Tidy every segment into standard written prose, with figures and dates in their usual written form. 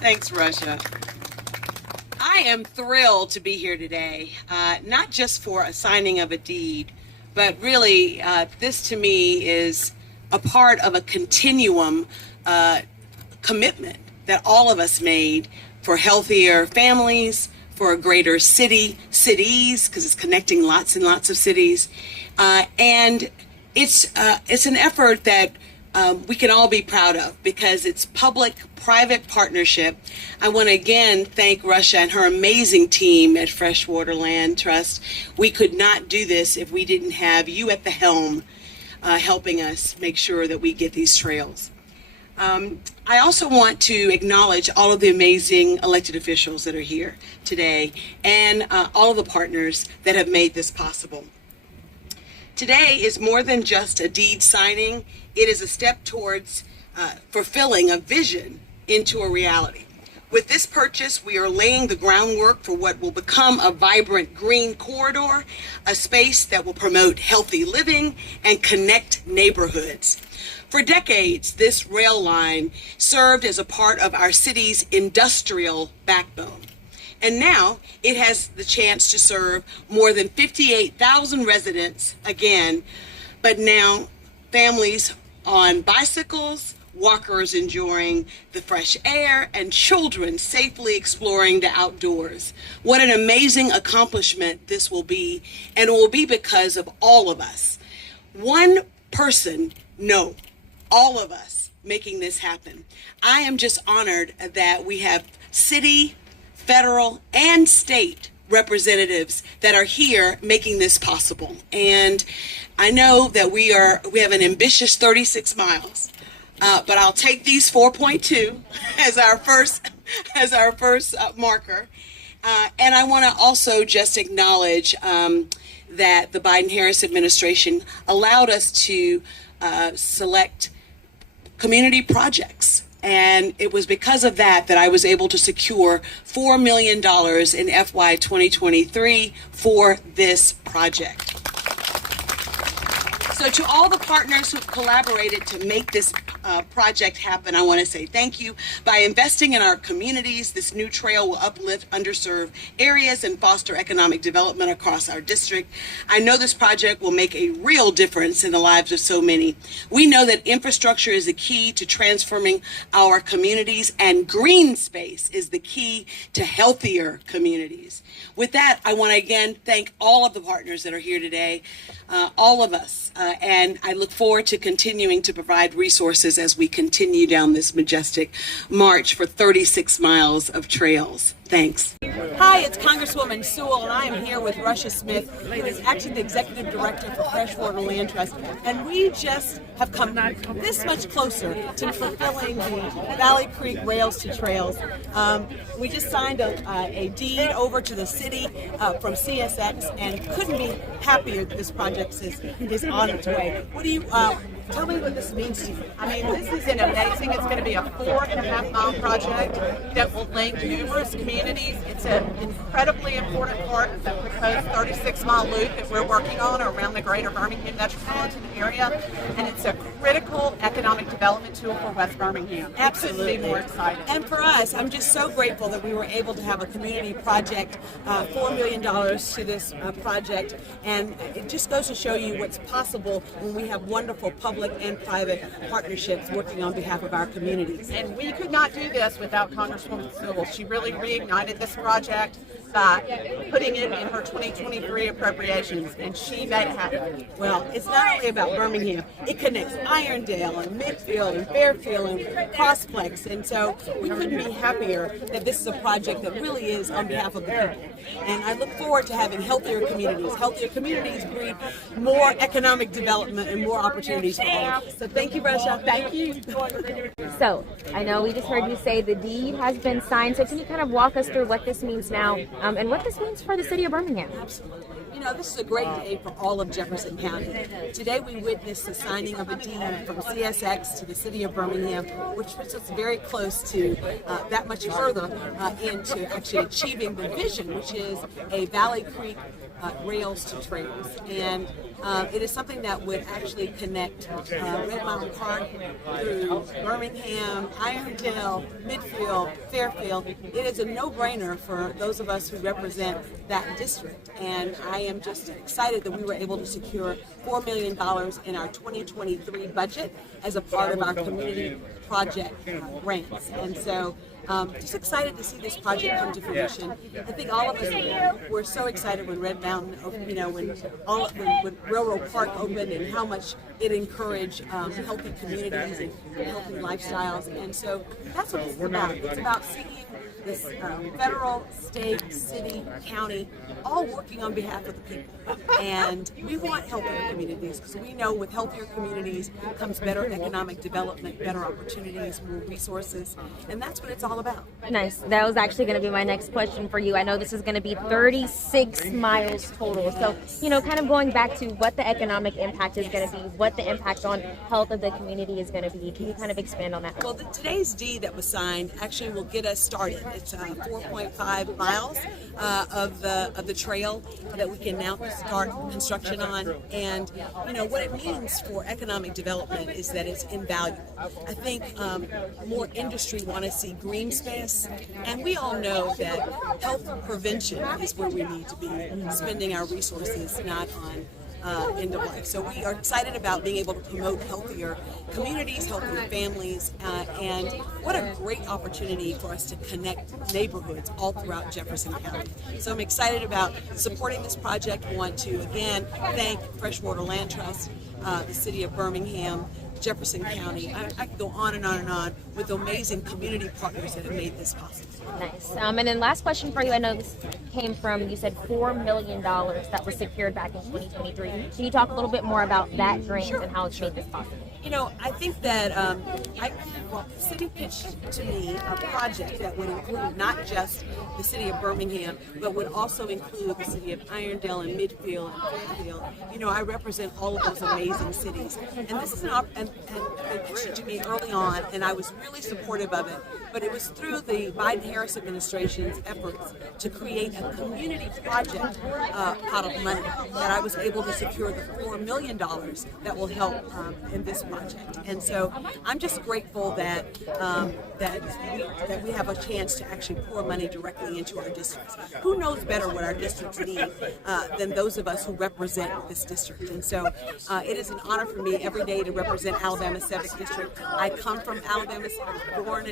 Thanks, Russia. I am thrilled to be here today, not just for a signing of a deed, but really this to me is a part of a continuum commitment that all of us made for healthier families, for a greater cities, because it's connecting lots and lots of cities. And it's an effort that we can all be proud of because it's public-private partnership. I want to again thank Russia and her amazing team at Freshwater Land Trust. We could not do this if we didn't have you at the helm helping us make sure that we get these trails. I also want to acknowledge all of the amazing elected officials that are here today and all of the partners that have made this possible. Today is more than just a deed signing. It is a step towards fulfilling a vision into a reality. With this purchase, we are laying the groundwork for what will become a vibrant green corridor, a space that will promote healthy living and connect neighborhoods. For decades, this rail line served as a part of our city's industrial backbone. And now it has the chance to serve more than 58,000 residents again, but now families on bicycles, walkers enjoying the fresh air, and children safely exploring the outdoors. What an amazing accomplishment this will be, and it will be because of all of us. One person, no, all of us making this happen. I am just honored that we have city, federal, and state representatives that are here making this possible. And I know that we have an ambitious 36 miles, but I'll take these 4.2 as our first marker. And I want to also just acknowledge that the Biden-Harris administration allowed us to select community projects. And it was because of that that I was able to secure $4 million in FY 2023 for this project. So to all the partners who've collaborated to make this project happen, I want to say thank you. By investing in our communities, this new trail will uplift underserved areas and foster economic development across our district. I know this project will make a real difference in the lives of so many. We know that infrastructure is the key to transforming our communities, and green space is the key to healthier communities. With that, I want to again thank all of the partners that are here today, all of us, and I look forward to continuing to provide resources as we continue down this majestic march for 36 miles of trails. Thanks. Hi, it's Congresswoman Sewell, and I am here with Russia Smith, who is actually the Executive Director for Freshwater Land Trust. And we just have come this much closer to fulfilling the Valley Creek Rails to Trails. We just signed a deed over to the city from CSX, and couldn't be happier that this project is on its way. What do you tell me what this means to you? I mean, this is an amazing, it's going to be a 4.5 mile project that will link numerous communities. It's an incredibly important part of the proposed 36-mile loop that we're working on around the greater Birmingham metropolitan area, and it's a critical economic development tool for West Birmingham. Absolutely. Couldn't be more excited. And for us, I'm just so grateful that we were able to have a community project, $4 million to this project, and it just goes to show you what's possible when we have wonderful public and private partnerships working on behalf of our communities. And we could not do this without Congresswoman Sewell. She really reignited this project by putting it in her 2023 appropriations, and she made it happen. Well, it's not only about Birmingham. It connects Irondale and Midfield and Fairfield and Crossplex, and so we couldn't be happier that this is a project that really is on behalf of the people. And I look forward to having healthier communities. Healthier communities breed more economic development and more opportunities for all of us. So thank you, Russia. Thank you. So, I know we just heard you say the deed has been signed, so can you kind of walk us through what this means now and what this means for the city of Birmingham? Absolutely. You know, this is a great day for all of Jefferson County. Today we witnessed the signing of a deed from CSX to the city of Birmingham, which puts us very close to that much further into actually achieving the vision, which is a Valley Creek rails to trails. And It is something that would actually connect Red Mountain Park through Birmingham, Irondale, Midfield, Fairfield. It is a no-brainer for those of us who represent that district, and I am just excited that we were able to secure $4 million in our 2023 budget as a part of our community project grants. And so just excited to see this project come to fruition. I think all of us were so excited when Red Mountain, when Railroad Park opened, and how much it encouraged healthy communities and healthy lifestyles. And so that's what it's about. It's about seeing this federal, state, city, county, all working on behalf of the people. And we want healthier communities because we know with healthier communities comes better economic development, better opportunities, more resources, and that's what it's all about. Nice. That was actually going to be my next question for you. I know this is going to be 36 miles total. So, kind of going back to what the economic impact is going to be, what the impact on health of the community is going to be. Can you kind of expand on that? Well, today's deed that was signed actually will get us started. It's 4.5 miles of the trail that we can now start construction on. And, what it means for economic development is that it's invaluable. I think more industry want to see green space, and we all know that health prevention is where we need to be spending our resources, not on end of life. So we are excited about being able to promote healthier communities, healthier families, and what a great opportunity for us to connect neighborhoods all throughout Jefferson County. So I'm excited about supporting this project. I want to again thank Freshwater Land Trust, the City of Birmingham, Jefferson County. I could go on and on and on with amazing community partners that have made this possible. Nice. And then last question for you. I know this came from, you said $4 million that was secured back in 2023. Can you talk a little bit more about that grant and how it's made this possible? I think that the city pitched to me a project that would include not just the city of Birmingham, but would also include the city of Irondale and Midfield and Fairfield. I represent all of those amazing cities, and this is and they pitched it to me early on, and I was really supportive of it. But it was through the Biden-Harris administration's efforts to create a community project pot of money that I was able to secure the $4 million that will help in this project. And so I'm just grateful that we have a chance to actually pour money directly into our districts. Who knows better what our districts need than those of us who represent this district? And so it is an honor for me every day to represent Alabama 7th District. I come from Alabama, I was born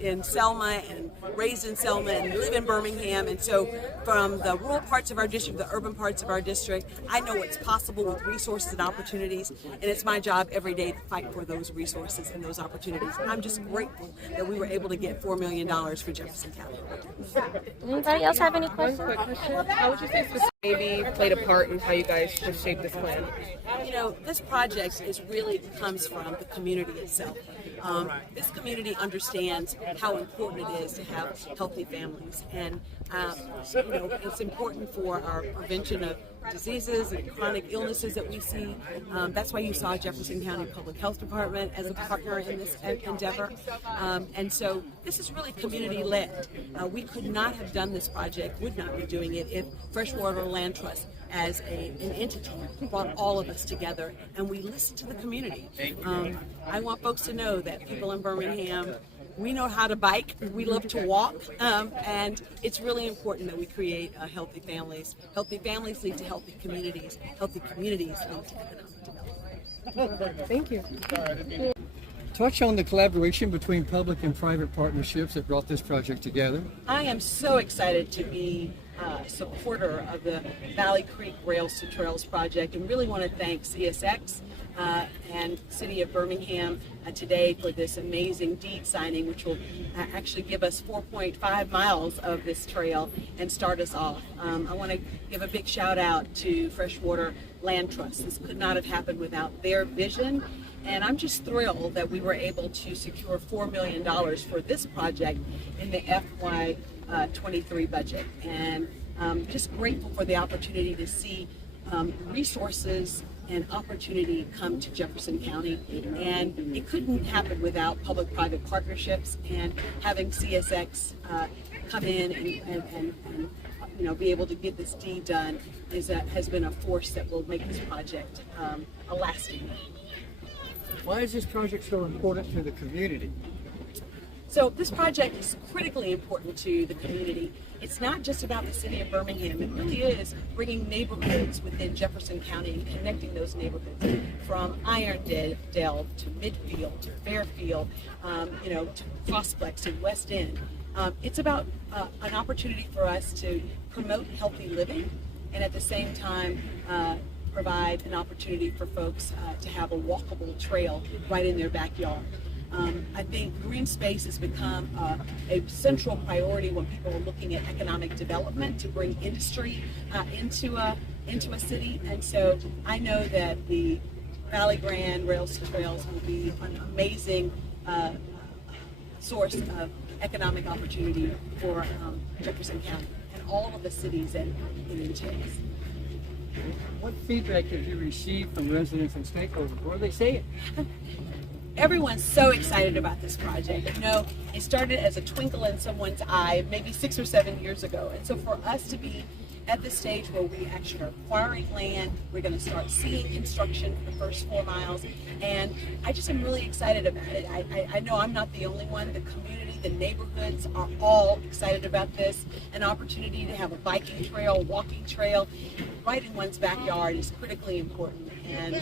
in Selma and raised in Selma and live in Birmingham. And so from the rural parts of our district, the urban parts of our district, I know what's possible with resources and opportunities, and it's my job every day to fight for those resources and those opportunities. And I'm just grateful that we were able to get $4 million for Jefferson County. Anybody else have any questions? How would you say maybe played a part in how you guys just shaped this plan? This project comes from the community itself. This community understands how important it is to have healthy families, and it's important for our prevention of diseases and chronic illnesses that we see. That's why you saw Jefferson County Public Health Department as a partner in this endeavor. And so this is really community-led. We could not have done this project, would not be doing it, if Freshwater Land Trust as an entity brought all of us together and we listened to the community. I want folks to know that people in Birmingham, we know how to bike, we love to walk, and it's really important that we create healthy families. Healthy families lead to healthy communities lead to economic development. Thank you. Touch on the collaboration between public and private partnerships that brought this project together. I am so excited to be a supporter of the Valley Creek Rails to Trails project, and really want to thank CSX and City of Birmingham today for this amazing deed signing, which will actually give us 4.5 miles of this trail and start us off. I want to give a big shout out to Freshwater Land Trust. This could not have happened without their vision, and I'm just thrilled that we were able to secure $4 million for this project in the FY23 budget, and just grateful for the opportunity to see resources and opportunity come to Jefferson County, and it couldn't happen without public-private partnerships and having CSX come in and be able to get this deed done has been a force that will make this project a lasting one. Why is this project so important to the community? So this project is critically important to the community. It's not just about the city of Birmingham. It really is bringing neighborhoods within Jefferson County and connecting those neighborhoods from Irondale to Midfield to Fairfield, to Prospects and West End. It's about an opportunity for us to promote healthy living and at the same time provide an opportunity for folks to have a walkable trail right in their backyard. I think green space has become a central priority when people are looking at economic development to bring industry into a city, and so I know that the Valley Grand Rails to Trails will be an amazing source of economic opportunity for Jefferson County and all of the cities that it entails. What feedback have you received from residents and stakeholders? What are they saying? Everyone's so excited about this project. It started as a twinkle in someone's eye maybe 6 or 7 years ago. And so for us to be at the stage where we actually are acquiring land, we're going to start seeing construction for the first 4 miles. And I just am really excited about it. I know I'm not the only one. The community, the neighborhoods are all excited about this. An opportunity to have a biking trail, walking trail right in one's backyard is critically important. And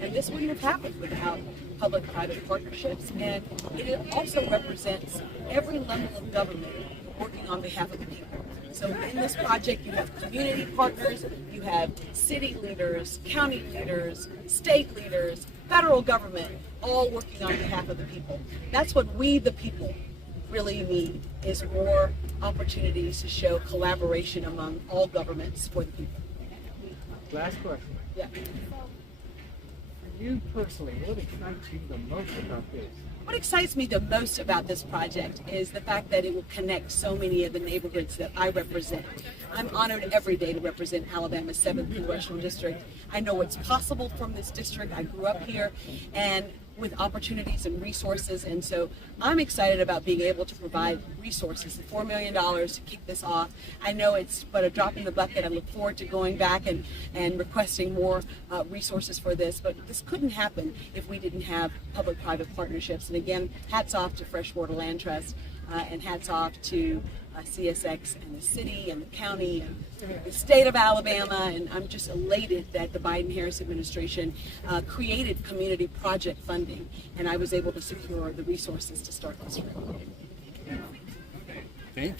this wouldn't have happened without public-private partnerships, and it also represents every level of government working on behalf of the people. So in this project, you have community partners, you have city leaders, county leaders, state leaders, federal government, all working on behalf of the people. That's what we, the people, really need, is more opportunities to show collaboration among all governments for the people. Last question. Yeah. You personally, what excites you the most about this? What excites me the most about this project is the fact that it will connect so many of the neighborhoods that I represent. I'm honored every day to represent Alabama's 7th Congressional District. I know what's possible from this district. I grew up here and with opportunities and resources, and so I'm excited about being able to provide resources, the $4 million to kick this off. I know it's but a drop in the bucket. I look forward to going back and requesting more resources for this, but this couldn't happen if we didn't have public-private partnerships. And again, hats off to Freshwater Land Trust and hats off to CSX and the city and the county and the state of Alabama, and I'm just elated that the Biden-Harris administration created community project funding, and I was able to secure the resources to start this. Thank you.